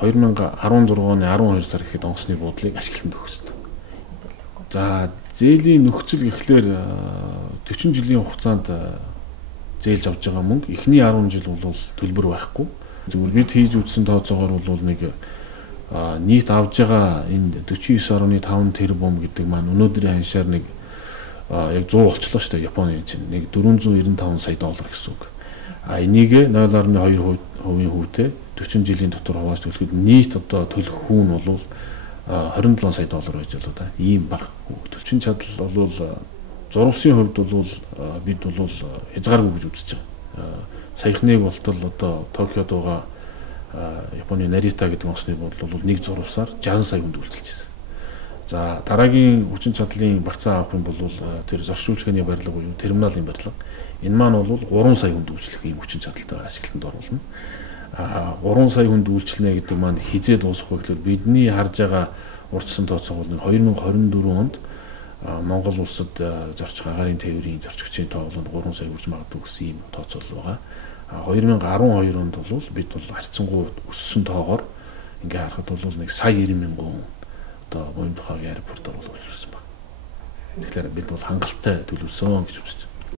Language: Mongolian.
2016 оны 12 сар гэхэд онгоцны буудлыг ашиглалтанд өгсөн. За зээлийн нөхцөл гэхлээр 40 жилийн хугацаанд зээлж авч байгаа мөнгө эхний 10 жил бол төлбөр байхгүй. Зүгээр бид хийж үзсэн тооцоогоор бол нэг нийт авж байгаа энэ 49.5 тэрбум гэдэг маань өнөөдрийн ханшаар нэг яг 100 болчлоо шүү дээ. Японы чинь нэг 495 сая доллар гэсэн үг. Энийг 0.2% хүүтэй 40 жилийн дотор хувааж төлөхөд нийт одоо төлөх хүн бол 27 сая доллар байж болоо да. Ийм бага. Төлчин чадал бол зурвсын хувьд бол бид бол хязгааргүй гэж үзэж байгаа. Саяхныг болтол одоо Токиод байгаа Японы Нарита гэдэг онгоцны буудлын бол нэг зурвсаар 60 сая хүнд үйлчилжсэн. За дараагийн хүчин чадлын багцаа авах юм бол тэр зорчигчилгээний барилга буюу терминалын барилга. Энэ маань бол 3 сая хүнд үйлчлэх юм хүчин чадалтай ашиглалтанд оруулна. 3 сая хүнд үйлчлэнэ гэдэг маань хизээ дуусах вэ гэхээр бидний харж байгаа урдсан тооцоо бол 2024 онд Монгол улсад зорчих агаарын тээврийн зорчигчийн тоо бол 3 сая хүрч магадгүй гэсэн ийм тооцоо байгаа. 2012 онд бол бид бол харьцангуй өссөн тоогоор ингээ харахад бол нэг сая 90 мянган хүн одоо Буянтухагийн аэропортоор бол үйлчилсэн байна. Тэгэхээр бид бол хангалттай төлөвлөсөн гэж үзэж байна.